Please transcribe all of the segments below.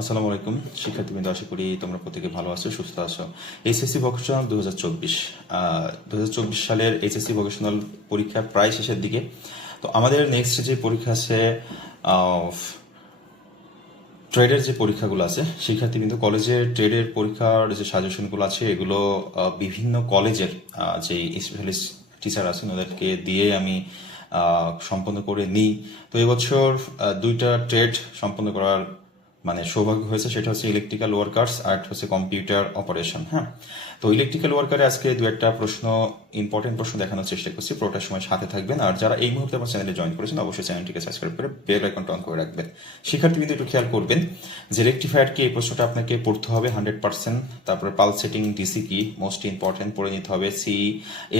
আসসালামু আলাইকুম। শিক্ষার্থীবৃন্দ, আশা করি তোমরা প্রত্যেকে ভালো আছো, সুস্থ আছো। এইচএসসি ভোকেশনাল দু হাজার চব্বিশ দু হাজার চব্বিশ সালের এইচএসসি ভোকেশনাল পরীক্ষা প্রায় শেষের দিকে। তো আমাদের নেক্সট যে পরীক্ষা আছে ট্রেডের যে পরীক্ষাগুলো আছে, শিক্ষার্থীবৃন্দ, কলেজের ট্রেডের পরীক্ষার যে সাজেশনগুলো আছে, এগুলো বিভিন্ন কলেজের যে স্পেশালিস্ট টিচার আছেন, ওদেরকে দিয়ে আমি সম্পন্ন করে নিই। তো এবছর দুইটা ট্রেড সম্পন্ন করার মানে সৌভাগ্য হয়েছে, সেটা হচ্ছে ইলেকট্রিক্যাল ওয়ার্কার্স আর একটা হচ্ছে কম্পিউটার অপারেশন হ্যাঁ? তো ইলেকট্রিক্যাল ওয়ার্কারে আজকে দু একটা প্রশ্ন ইম্পর্টেন্ট প্রশ্ন দেখানোর চেষ্টা করছি পুরোটার সময় সাথে থাকবেন। আর যারা এই মুহূর্তে আমার চ্যানেলে জয়েন করেছেন, অবশ্যই চ্যানেলটিকে সাবস্ক্রাইব করে বেল আইকনটা অন করে রাখবেন। শিক্ষার্থী কিন্তু একটু খেয়াল করবেন যে রেক্টিফায়ার কি এই প্রশ্নটা আপনাকে পড়তে হবে হান্ড্রেড পার্সেন্ট তারপরে পাল সেটিং ডিসি কি মোস্ট ইম্পর্টেন্ট পড়ে নিতে হবে সি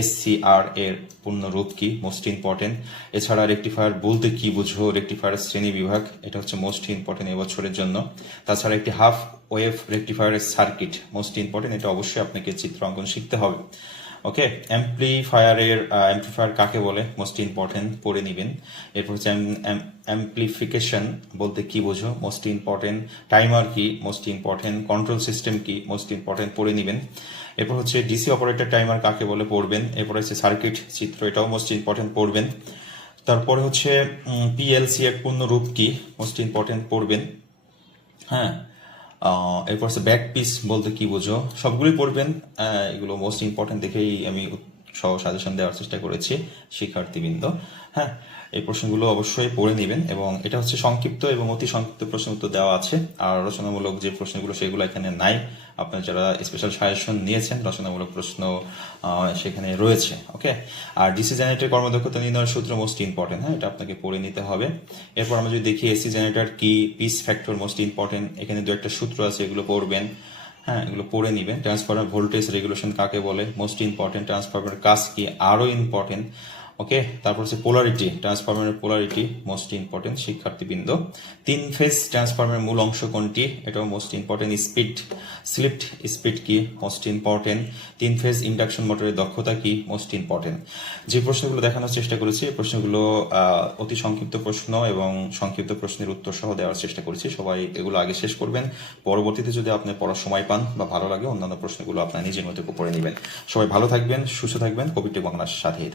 এস সি আর এর পূর্ণ রূপ কি মোস্ট ইম্পর্টেন্ট এছাড়া রেক্টিফায়ার বলতে কি বুঝো রেক্টিফায়ার শ্রেণি বিভাগ, এটা হচ্ছে মোস্ট ইম্পর্টেন্ট এবছরের জন্য। তাছাড়া একটি হাফ ওয়েভ রেক্টিফায়ারের সার্কিট মোস্ট ইম্পর্টেন্ট এটা অবশ্যই আপনাকে চিত্র অঙ্কন শিখতে হবে। ওকে অ্যাম্প্লিফায়ারের অ্যাম্প্লিফায়ার কাকে বলে? মোস্ট ইম্পর্টেন্ট পড়ে নেবেন। এরপর হচ্ছে অ্যাম্প্লিফিকেশন বলতে কি বোঝো? মোস্ট ইম্পর্টেন্ট টাইমার কি? মোস্ট ইম্পর্টেন্ট কন্ট্রোল সিস্টেম কি? মোস্ট ইম্পর্টেন্ট পড়ে নেবেন। এরপর হচ্ছে ডিসি অপারেটর টাইমার কাকে বলে? পড়বেন। এরপর হচ্ছে সার্কিট চিত্র, এটাও মোস্ট ইম্পর্টেন্ট পড়বেন। তারপরে হচ্ছে পিএলসি এর পূর্ণ রূপ কি? মোস্ট ইম্পর্টেন্ট পড়বেন। হ্যাঁ এরপর ব্যাক পিস বলতে কি বোঝো? সবগুলোই পড়বেন এগুলো মোস্ট ইম্পর্টেন্ট দেখেই আমি সহ সাজেশন দেওয়ার চেষ্টা করেছি শিক্ষার্থীবৃন্দ। হ্যাঁ এই প্রশ্নগুলো অবশ্যই পড়ে নেবেন এবং এটা হচ্ছে সংক্ষিপ্ত এবং অতি সংক্ষিপ্ত প্রশ্ন উত্তর দেওয়া আছে। আর রচনামূলক যে প্রশ্নগুলো, সেগুলো এখানে নাই। আপনার যারা স্পেশাল সাজেশন নিয়েছেন, রচনামূলক প্রশ্ন সেখানে রয়েছে ওকে আর ডিসি জেনারেটর কর্মদক্ষতা নির্ণয়ের সূত্র মোস্ট ইম্পর্টেন্ট হ্যাঁ এটা আপনাকে পড়ে নিতে হবে। এরপর আমরা যদি দেখি এসি জেনারেটর কি পিস ফ্যাক্টর মোস্ট ইম্পর্টেন্ট এখানে দু একটা সূত্র আছে, এগুলো পড়বেন। হ্যাঁ এগুলো পড়ে নেবেন ট্রান্সফরমার ভোল্টেজ রেগুলেশন কাকে বলে? মোস্ট ইম্পর্টেন্ট ট্রান্সফরমার কাজ কি? আরও ইম্পর্টেন্ট ওকে তারপর হচ্ছে পোলারিটি ট্রান্সফরমারের পোলারিটি মোস্ট ইম্পর্টেন্ট শিক্ষার্থীবৃন্দ। তিন ফেজ ট্রান্সফরমারের মূল অংশ কোনটি? এটাও most important speed slipped speed কি? মোস্ট ইম্পর্টেন্ট তিন ফেজ ইন্ডাকশন মোটরের দক্ষতা কি? মোস্ট ইম্পর্টেন্ট যে প্রশ্নগুলো দেখানোর চেষ্টা করেছি, এই প্রশ্নগুলো অতি সংক্ষিপ্ত প্রশ্ন এবং সংক্ষিপ্ত প্রশ্নের উত্তর সহ দেওয়ার চেষ্টা করেছি। সবাই এগুলো আগে শেষ করবেন। পরবর্তীতে যদি আপনি পড়ার সময় পান বা ভালো লাগে, অন্যান্য প্রশ্নগুলো আপনার নিজের করে পড়ে নেবেন। সবাই ভালো থাকবেন, সুস্থ থাকবেন। কবিটি বাংলার সাথে